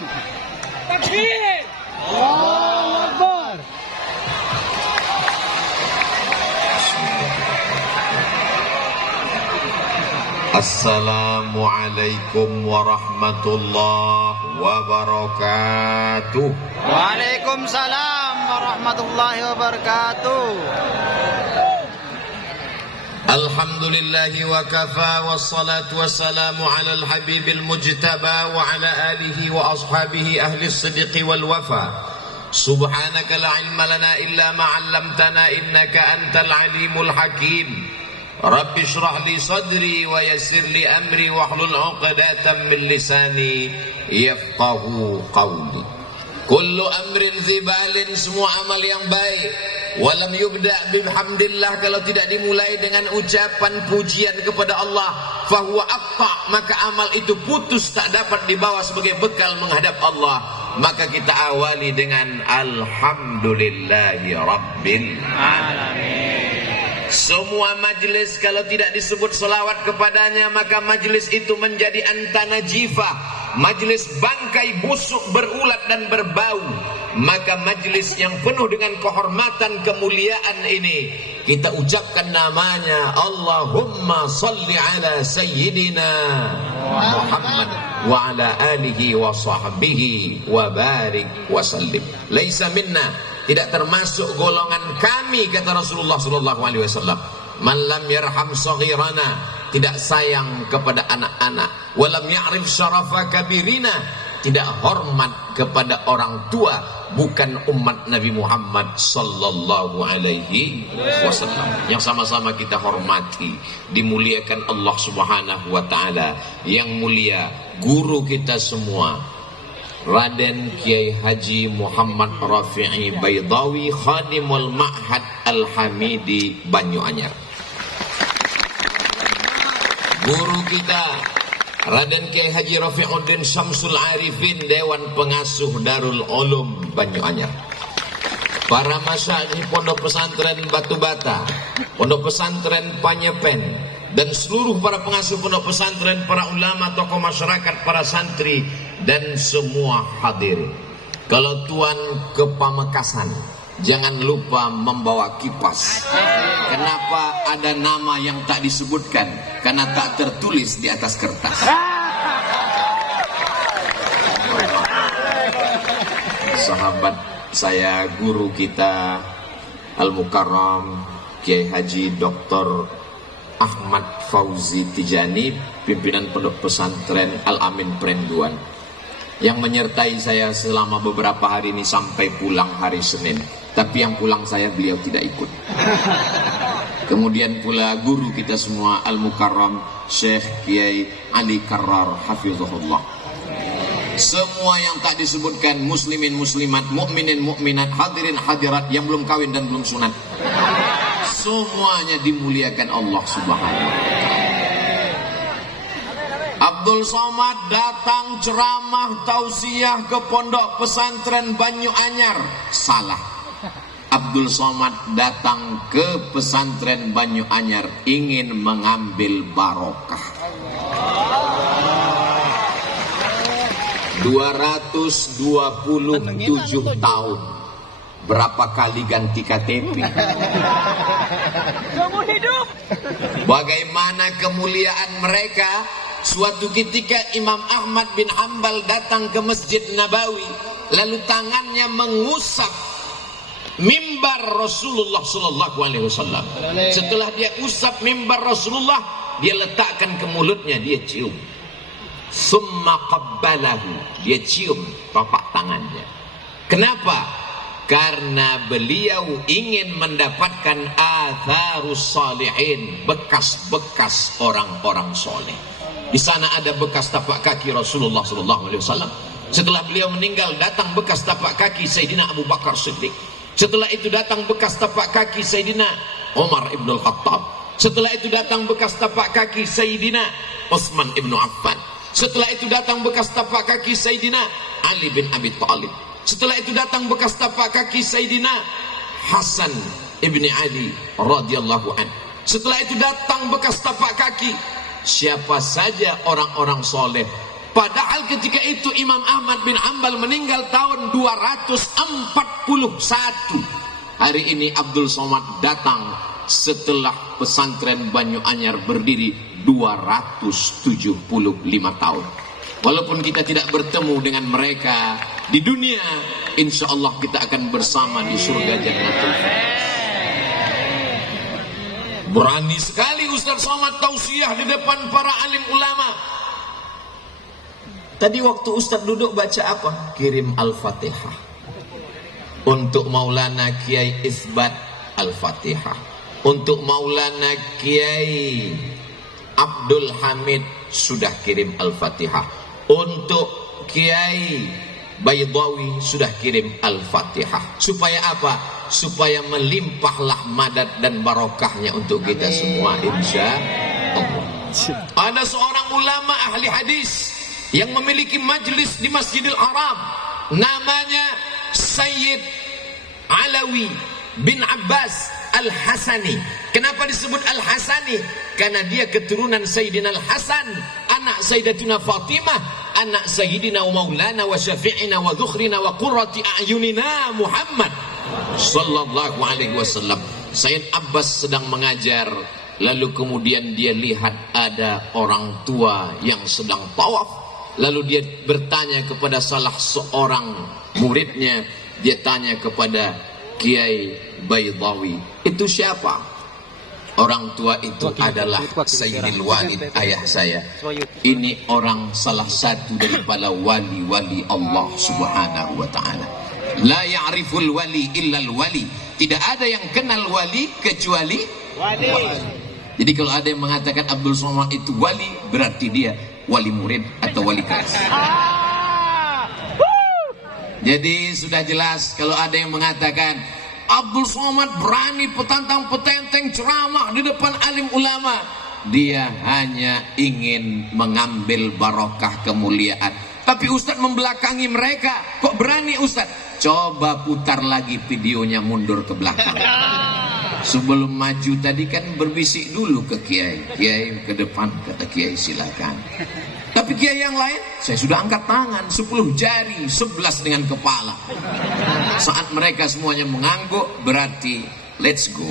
Takbir! Allahu Akbar! Assalamualaikum warahmatullahi wabarakatuh. Waalaikumsalam warahmatullahi wabarakatuh. Alhamdulillahi wa kafa wassalatu wassalamu ala al-habibil mujtaba wa ala alihi wa ashabihi ahli as-sidqi wal wafa. Subhanaka la ilma lana illa ma 'allamtana innaka antal alimul hakim. Rabbi shrah li sadri wa yassir li amri wahlul 'uqdatam min lisani yafqahu qawli. Kullu amrin zibalin, semua amal yang baik, walam yubda bihamdillah, kalau tidak dimulai dengan ucapan pujian kepada Allah, fahuwa aqta, maka amal itu putus, tak dapat dibawa sebagai bekal menghadap Allah. Maka kita awali dengan alhamdulillahi rabbil alamin. Semua majlis kalau tidak disebut selawat kepadanya, maka majlis itu menjadi antana jifah, majlis bangkai busuk berulat dan berbau. Maka majlis yang penuh dengan kehormatan kemuliaan ini kita ucapkan namanya Allahumma salli ala sayyidina Muhammad wa ala alihi wa sahbihi wa barik wa sallim. Laisa minna, tidak termasuk golongan kami, kata Rasulullah sallallahu alaihi wasallam, man lam yarham saghirana, tidak sayang kepada anak-anak, walam ya'rif syarafa kabirina, tidak hormat kepada orang tua, bukan umat Nabi Muhammad sallallahu alaihi wasallam. Yang sama-sama kita hormati, dimuliakan Allah Subhanahu wa taala. Yang mulia guru kita semua, Raden Kiai Haji Muhammad Rafi'i Baydawi, Khadimul Ma'had Al-Hamidi Banyuanyar. Guru kita Raden Kiai Haji Rafi'uddin Syamsul Arifin, Dewan Pengasuh Darul Ulum Banyuanyar. Para masyayikh Pondok Pesantren Batu Bata, Pondok Pesantren Panyepen, dan seluruh para pengasuh pondok pesantren, para ulama, tokoh masyarakat, para santri, dan semua hadirin. Kalau tuan ke Pamekasan, jangan lupa membawa kipas. Kenapa ada nama yang tak disebutkan? Karena tak tertulis di atas kertas. Sahabat saya, guru kita Al-Mukarram Kiai Haji Dr. Ahmad Fauzi Tijani, pimpinan pondok pesantren Al-Amin Prenduan, yang menyertai saya selama beberapa hari ini sampai pulang hari Senin. Tapi yang pulang saya, beliau tidak ikut. Kemudian pula guru kita semua Al-Mukarram Syekh Kiai Ali Karrar Hafizahullah. Semua yang tak disebutkan, muslimin muslimat, mukminin mukminat, hadirin hadirat yang belum kawin dan belum sunat, semuanya dimuliakan Allah Subhanahu wa ta'ala. Abdul Somad datang ceramah tausiah ke pondok pesantren Banyuanyar. Salah. Abdul Somad datang ke pesantren Banyuanyar ingin mengambil barokah. 227 tahun. Berapa kali ganti KTP? Bagaimana kemuliaan mereka? Suatu ketika Imam Ahmad bin Hanbal datang ke Masjid Nabawi, lalu tangannya mengusap mimbar Rasulullah sallallahu alaihi wasallam. Setelah dia usap mimbar Rasulullah, dia letakkan ke mulutnya, dia cium. Summa qabbalahu, dia cium tapak tangannya. Kenapa? Karena beliau ingin mendapatkan atharus salihin, bekas-bekas orang-orang soleh. Di sana ada bekas tapak kaki Rasulullah sallallahu alaihi wasallam. Setelah beliau meninggal, datang bekas tapak kaki Sayyidina Abu Bakar Siddiq. Setelah itu datang bekas tapak kaki Sayyidina Umar ibn al-Khattab. Setelah itu datang bekas tapak kaki Sayyidina Utsman ibn Affan. Setelah itu datang bekas tapak kaki Sayyidina Ali bin Abi Thalib. Setelah itu datang bekas tapak kaki Sayyidina Hasan ibni Ali radhiyallahu an. Setelah itu datang bekas tapak kaki siapa saja orang-orang soleh, Padahal ketika itu Imam Ahmad bin Hanbal meninggal tahun 241. Hari ini Abdul Somad datang setelah pesantren Banyu Anyar berdiri 275 tahun. Walaupun kita tidak bertemu dengan mereka di dunia, insya Allah kita akan bersama di surga Jannatul Firdaus. Berani sekali Ustaz Somad tausiah di depan para alim ulama. Tadi waktu Ustaz duduk baca apa? Kirim Al-Fatihah. Untuk Maulana Kiai Isbat Al-Fatihah. Untuk Maulana Kiai Abdul Hamid sudah kirim Al-Fatihah. Untuk Kiai Baydawi sudah kirim Al-Fatihah. Supaya apa? Supaya melimpahlah madat dan barokahnya untuk kita semua, insya Allah. Ada seorang ulama ahli hadis yang memiliki majlis di Masjidil Haram, namanya Sayyid Alawi bin Abbas Al-Hasani. Kenapa disebut Al-Hasani? Karena dia keturunan Sayyidina Al-Hasan, anak Sayyidatina Fatimah, anak Sayyidina wa Maulana wa Syafi'ina wa Dhukhrina wa Qurrati A'yunina Muhammad sallallahu alaihi wasallam. Sayyid Abbas sedang mengajar, lalu kemudian dia lihat ada orang tua yang sedang tawaf. Lalu dia bertanya kepada salah seorang muridnya, dia tanya kepada Kiai Baydawi, itu siapa? Orang tua itu adalah Sayyidil Walid, ayah saya. Ini orang salah satu daripada wali-wali Allah subhanahu wa ta'ala. La ya'riful wali illal wali. Tidak ada yang kenal wali kecuali wali. Jadi kalau ada yang mengatakan Abdul Somad itu wali, berarti dia wali murid atau wali kelas. Jadi sudah jelas kalau ada yang mengatakan Abdul Somad berani petantang-petenteng ceramah di depan alim ulama, dia hanya ingin mengambil barokah kemuliaan. Tapi Ustadz membelakangi mereka. Kok berani Ustadz? Coba putar lagi videonya mundur ke belakang. Sebelum maju tadi kan berbisik dulu ke Kiai. Kiai ke depan, kata Kiai silakan. Tapi Kiai yang lain, saya sudah angkat tangan 10 jari, 11 dengan kepala. Saat mereka semuanya mengangguk, berarti let's go.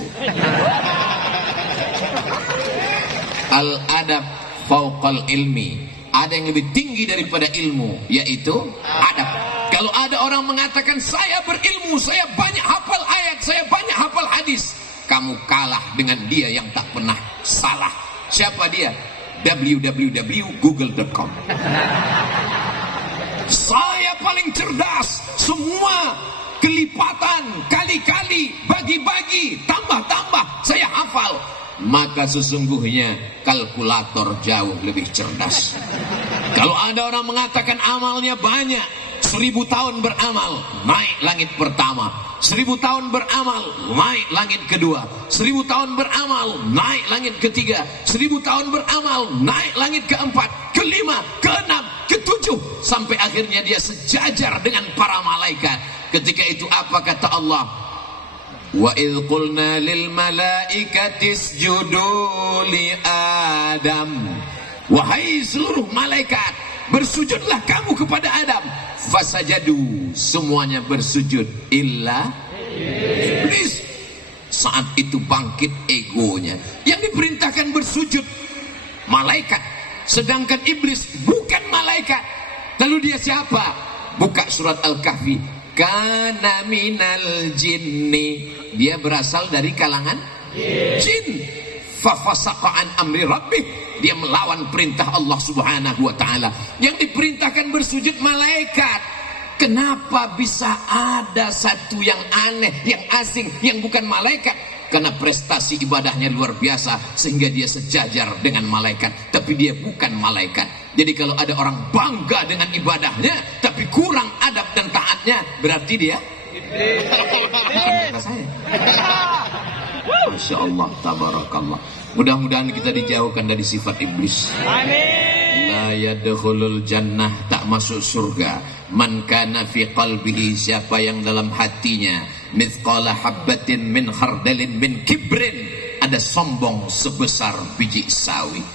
Al-adab fauqal ilmi. Ada yang lebih tinggi daripada ilmu, yaitu adab. Kalau ada orang mengatakan saya berilmu, saya banyak hafal ayat, saya banyak hafal hadis, kamu kalah dengan dia yang tak pernah salah. Siapa dia? www.google.com. Saya paling cerdas, semua kelipatan, kali-kali, bagi-bagi, tambah-tambah, saya hafal. Maka sesungguhnya kalkulator jauh lebih cerdas. Kalau ada orang mengatakan amalnya banyak, 1000 tahun beramal, naik langit pertama. 1000 tahun beramal, naik langit kedua. 1000 tahun beramal, naik langit ketiga. 1000 tahun beramal, naik langit keempat, kelima, keenam, ketujuh, sampai akhirnya dia sejajar dengan para malaikat. Ketika itu apa kata Allah? Wa idh qulna lil malaikati isjudu li Adam. Wahai seluruh malaikat, bersujudlah kamu kepada Adam. Fasajadu, semuanya bersujud illa iblis. Saat itu bangkit egonya. Yang diperintahkan bersujud malaikat, sedangkan iblis bukan malaikat. Lalu dia siapa? Buka surat Al-Kahfi. Kana minal jinni, dia berasal dari kalangan jin. Fafasaqa an amri rabbih, dia melawan perintah Allah subhanahu wa ta'ala. Yang diperintahkan bersujud malaikat. Kenapa bisa ada satu yang aneh, yang asing, yang bukan malaikat? Karena prestasi ibadahnya luar biasa, sehingga dia sejajar dengan malaikat. Tapi dia bukan malaikat. Jadi kalau ada orang bangga dengan ibadahnya, tapi kurang adab dan taatnya, berarti dia bukan saya. Masya Allah, tabarakallah. Mudah-mudahan kita dijauhkan dari sifat iblis. Amin. La yadkhulul jannah, tak masuk surga. Man kana fi qalbihi, siapa yang dalam hatinya mithqala habbatin min khardalin min kibrin, ada sombong sebesar biji sawi.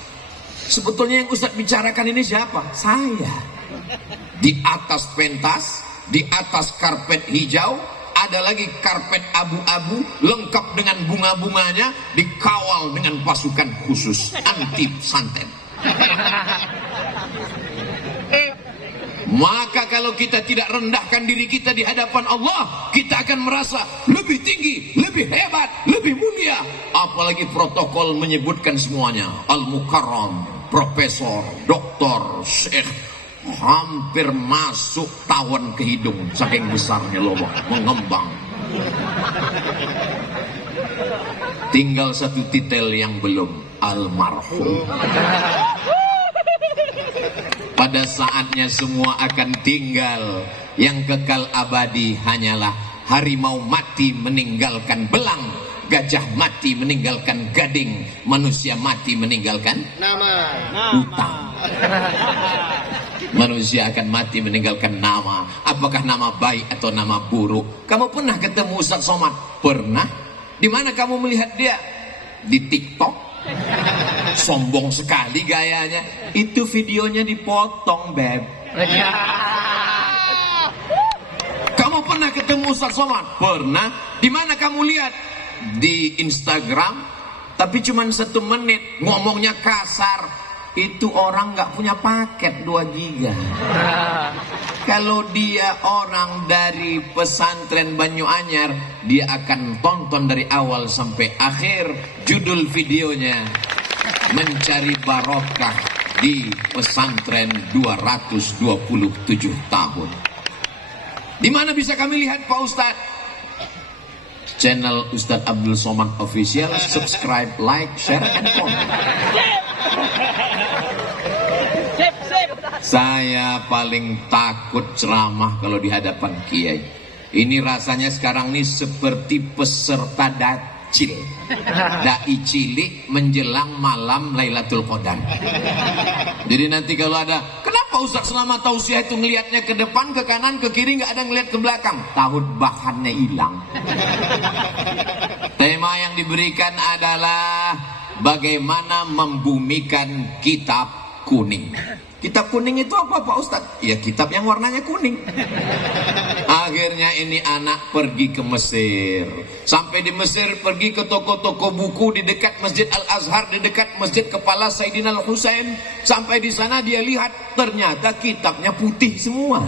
Sebetulnya yang Ustadz bicarakan ini siapa? Saya. Di atas pentas, di atas karpet hijau, ada lagi karpet abu-abu lengkap dengan bunga-bunganya, dikawal dengan pasukan khusus anti santet. Maka kalau kita tidak rendahkan diri kita di hadapan Allah, kita akan merasa lebih tinggi, lebih hebat, lebih mulia. Apalagi protokol menyebutkan semuanya. Al-Mukarram, profesor, doktor, syekh, hampir masuk tawon ke hidung, saking besarnya lubang, mengembang. Tinggal satu titel yang belum, almarhum. Pada saatnya semua akan tinggal. Yang kekal abadi hanyalah harimau mati meninggalkan belang, gajah mati meninggalkan gading, manusia mati meninggalkan utang. Manusia akan mati meninggalkan nama. Apakah nama baik atau nama buruk? Kamu pernah ketemu Ustaz Somad? Pernah. Di mana kamu melihat dia? Di TikTok. Sombong sekali gayanya. Itu videonya dipotong, Beb. Kamu pernah ketemu Ustaz Somad? Pernah. Di mana kamu lihat? Di Instagram. Tapi cuma 1 menit, ngomongnya kasar. Itu orang nggak punya paket 2 giga. Kalau dia orang dari pesantren Banyuanyar, dia akan tonton dari awal sampai akhir. Judul videonya, mencari barokah di pesantren 227 tahun. Di mana bisa kami lihat Pak Ustadz? Channel Ustadz Abdul Somad Official. Subscribe, like, share, and comment. Saya paling takut ceramah kalau di hadapan kiai. Ini rasanya sekarang ini seperti peserta dacil, dai cilik menjelang malam Lailatul Qadar. Jadi nanti kalau ada, kenapa Ustaz selama tausiah itu ngelihatnya ke depan, ke kanan, ke kiri, nggak ada ngelihat ke belakang? Tahun bahannya hilang. Tema yang diberikan adalah bagaimana membumikan kitab kuning. Kitab kuning itu apa Pak Ustadz? Ya kitab yang warnanya kuning. Akhirnya ini anak pergi ke Mesir. Sampai di Mesir pergi ke toko-toko buku di dekat Masjid Al-Azhar, di dekat Masjid Kepala Sayyidina Al-Husain. Sampai di sana dia lihat ternyata kitabnya putih semua.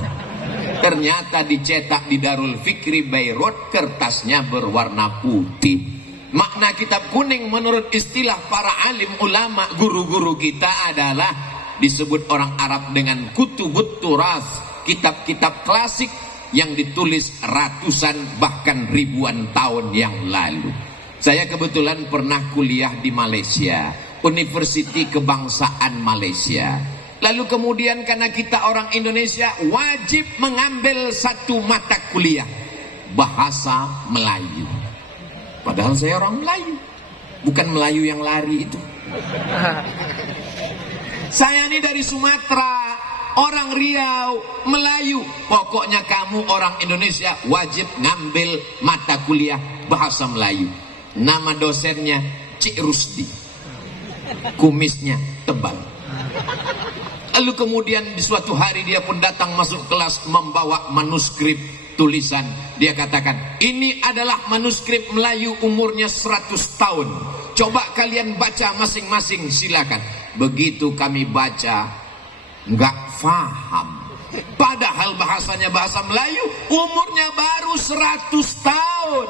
Ternyata dicetak di Darul Fikri Beirut, kertasnya berwarna putih. Makna kitab kuning menurut istilah para alim ulama, guru-guru kita adalah disebut orang Arab dengan kutubut turas, kitab-kitab klasik yang ditulis ratusan bahkan ribuan tahun yang lalu. Saya kebetulan pernah kuliah di Malaysia, Universiti Kebangsaan Malaysia. Lalu kemudian karena kita orang Indonesia wajib mengambil satu mata kuliah, bahasa Melayu. Padahal saya orang Melayu, bukan Melayu yang lari itu. Saya ini dari Sumatera, orang Riau, Melayu. Pokoknya kamu orang Indonesia wajib ngambil mata kuliah bahasa Melayu. Nama dosennya Cik Rusdi. Kumisnya tebal. Lalu kemudian di suatu hari dia pun datang masuk kelas membawa manuskrip tulisan. Dia katakan, ini adalah manuskrip Melayu umurnya 100 tahun. Coba kalian baca masing-masing, silakan. Begitu kami baca, nggak faham. Padahal bahasanya bahasa Melayu, umurnya baru 100 tahun.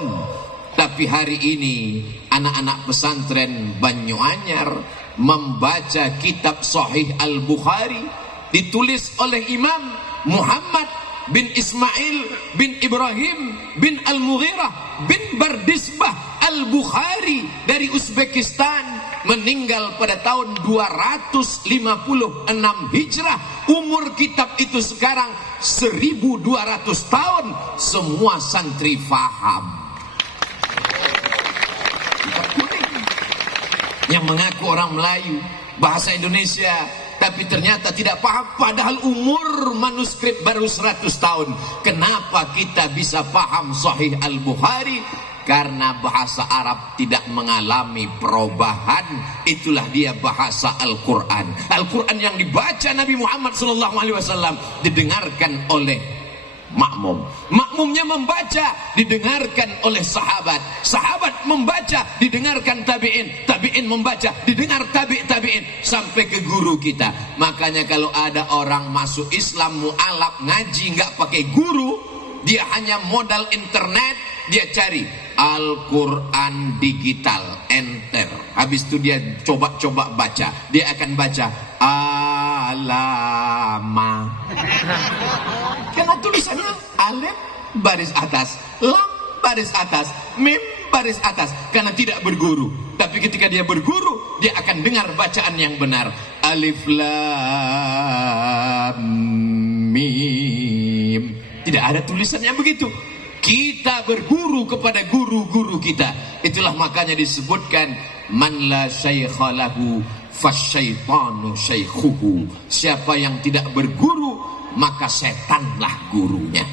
Tapi hari ini anak-anak pesantren Banyuanyar membaca kitab Sahih Al-Bukhari, ditulis oleh Imam Muhammad bin Ismail bin Ibrahim bin Al-Mughirah bin Bardisbah Al-Bukhari dari Uzbekistan, meninggal pada tahun 256 Hijrah. Umur kitab itu sekarang 1200 tahun. Semua santri faham. Yang mengaku orang Melayu, bahasa Indonesia, tapi ternyata tidak paham. Padahal umur manuskrip baru 100 tahun. Kenapa kita bisa paham Sahih Al-Bukhari? Karena bahasa Arab tidak mengalami perubahan, itulah dia bahasa Al-Quran. Al-Quran yang dibaca Nabi Muhammad SAW didengarkan oleh makmum, makmumnya membaca didengarkan oleh sahabat, sahabat membaca didengarkan tabi'in, tabi'in membaca didengar tabi'in sampai ke guru kita. Makanya kalau ada orang masuk Islam mu'alaf ngaji nggak pakai guru, dia hanya modal internet, dia cari Al-Quran digital, enter, habis itu dia coba-coba baca, dia akan baca alama. Karena tulisannya alif baris atas, lam baris atas, mim baris atas. Karena tidak berguru. Tapi ketika dia berguru, dia akan dengar bacaan yang benar. Alif lam mim. Tidak ada tulisannya begitu. Kita berguru kepada guru-guru kita. Itulah makanya disebutkan man la syaikha lahu fasyaitanu syaikhuhu. Siapa yang tidak berguru, maka setanlah gurunya.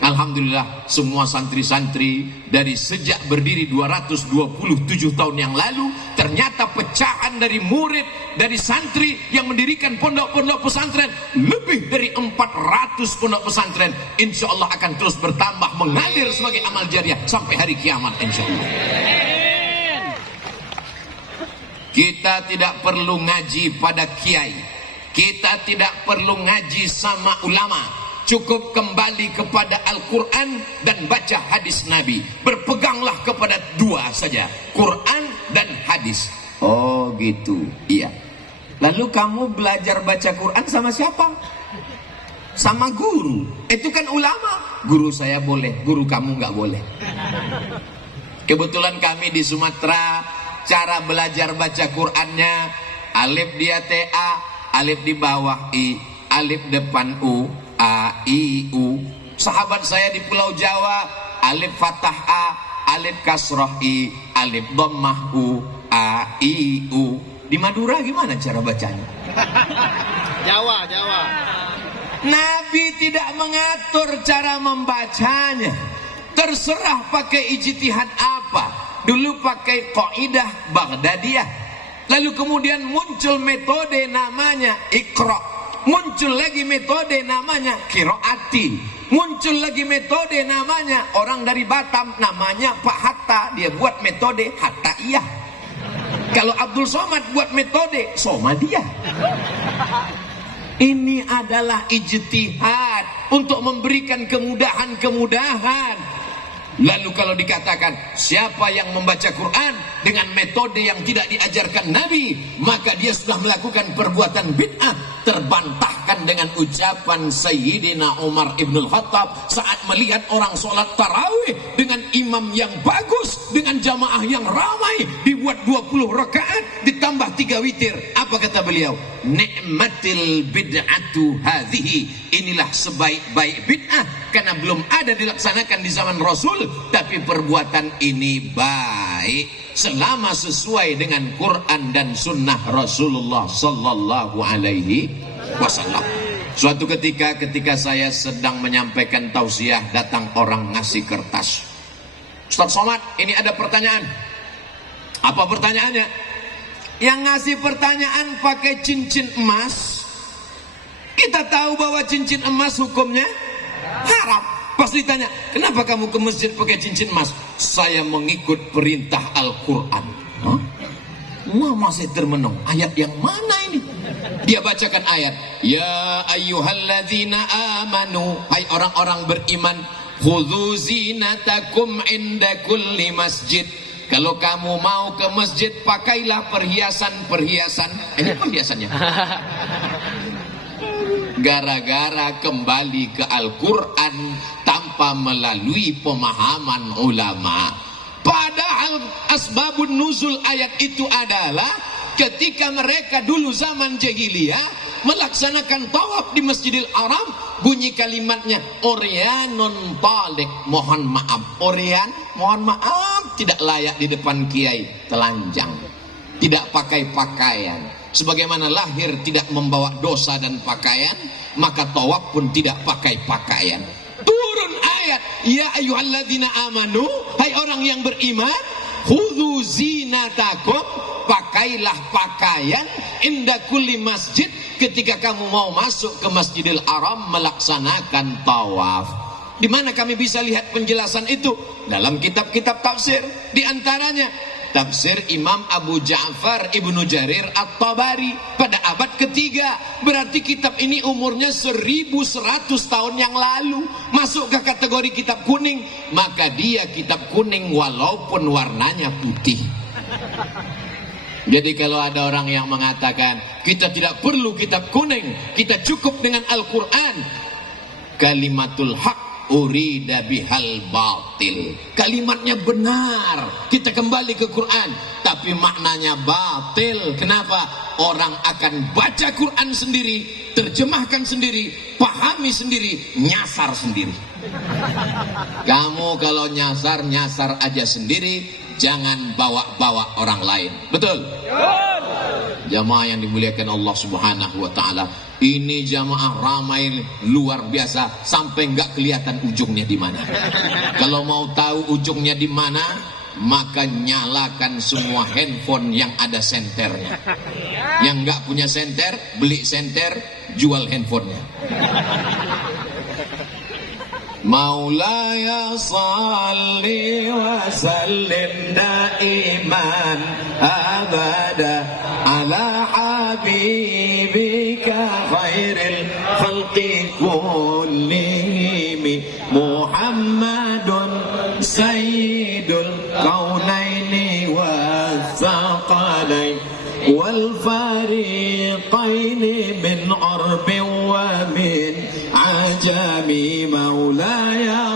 Alhamdulillah semua santri-santri dari sejak berdiri 227 tahun yang lalu, ternyata pecahan dari murid, dari santri yang mendirikan pondok-pondok pesantren, lebih dari 400 pondok pesantren, insya Allah akan terus bertambah mengalir sebagai amal jariah sampai hari kiamat insya Allah. Kita tidak perlu ngaji pada kiai, kita tidak perlu ngaji sama ulama, cukup kembali kepada Al-Quran dan baca hadis Nabi. Berpeganglah kepada dua saja, Quran dan hadis. Oh gitu, iya. Lalu kamu belajar baca Quran sama siapa? Sama guru. Itu kan ulama. Guru saya boleh, guru kamu nggak boleh. Kebetulan kami di Sumatera, cara belajar baca Qurannya, alif di A, alif di bawah I, alif depan U, A, I, U. Sahabat saya di Pulau Jawa, alif fathah A, alif kasroh I, alif dhammah U, A, I, U. Di Madura gimana cara bacanya? Jawa. Nabi tidak mengatur cara membacanya. Terserah pakai ijtihad apa. Dulu pakai qaidah Baghdadiyah. Lalu kemudian muncul metode namanya Iqra. Muncul lagi metode namanya Qiraati. Muncul lagi metode namanya orang dari Batam namanya Pak Hatta, dia buat metode Hattaiyah. Kalau Abdul Somad buat metode Somadiyah. Ini adalah ijtihad untuk memberikan kemudahan-kemudahan. Lalu kalau dikatakan siapa yang membaca Quran dengan metode yang tidak diajarkan Nabi, maka dia sudah melakukan perbuatan bid'ah. Terbantahkan dengan ucapan Sayyidina Umar Ibn Khattab saat melihat orang sholat tarawih dengan imam yang bagus, dengan jamaah yang ramai, dibuat 20 rakaat ditambah 3 witir. Apa kata beliau? Ni'matil bid'atu hadhihi. Inilah sebaik-baik bid'ah, karena belum ada dilaksanakan di zaman Rasul, tapi perbuatan ini baik selama sesuai dengan Quran dan sunnah Rasulullah sallallahu alaihi wasallam. Suatu ketika saya sedang menyampaikan tausiah, datang orang ngasih kertas. Ustaz Somad, ini ada pertanyaan. Apa pertanyaannya? Yang ngasih pertanyaan pakai cincin emas. Kita tahu bahwa cincin emas hukumnya haram. Pas ditanya, kenapa kamu ke masjid pakai cincin emas? Saya mengikut perintah Al-Quran. Wah, masih termenung. Ayat yang mana ini? Dia bacakan ayat. Ya ayyuhalladzina amanu. Hai orang-orang beriman. Khudhu zinatakum inda kulli masjid. Kalau kamu mau ke masjid, pakailah perhiasan-perhiasan. Ini perhiasannya. Gara-gara kembali ke Al-Quran tanpa melalui pemahaman ulama. Padahal asbabun nuzul ayat itu adalah ketika mereka dulu zaman jahiliyah melaksanakan tawaf di Masjidil Haram, bunyi kalimatnya Oryanun talik, mohon maaf. Oryan, mohon maaf, tidak layak di depan kiai, telanjang, tidak pakai pakaian. Sebagaimana lahir tidak membawa dosa dan pakaian, maka tawaf pun tidak pakai pakaian. Turun ayat ayat, ya ayyuhalladzina amanu, hai orang yang beriman, khudzu zinatakum, pakailah pakaian inda kulli masjid, ketika kamu mau masuk ke Masjidil Haram melaksanakan tawaf. Di mana kami bisa lihat penjelasan itu? Dalam kitab-kitab tafsir, di antaranya tafsir Imam Abu Ja'far Ibnu Jarir At-Tabari pada abad ketiga. Berarti kitab ini umurnya 1100 tahun yang lalu, masuk ke kategori kitab kuning. Maka dia kitab kuning walaupun warnanya putih. Jadi kalau ada orang yang mengatakan kita tidak perlu kitab kuning, kita cukup dengan Al-Quran, kalimatul haq urida bihal batil, kalimatnya benar, kita kembali ke Quran, tapi maknanya batil. Kenapa? Orang akan baca Quran sendiri, terjemahkan sendiri, pahami sendiri, nyasar sendiri. Kamu kalau nyasar, nyasar aja sendiri, jangan bawa-bawa orang lain. Betul? Jamaah yang dimuliakan Allah Subhanahu wa taala, ini jamaah ramai luar biasa sampai nggak kelihatan ujungnya di mana. Kalau mau tahu ujungnya di mana, maka nyalakan semua handphone yang ada senternya. Yang nggak punya senter, beli senter, jual handphonenya. Maulaya salli wa sallim daiman abada ala habibika khairil khalqi kullihim Muhammadun sayyidul kaunaini wathaqalain wal fariqaini min arbin wa min ajami maulaya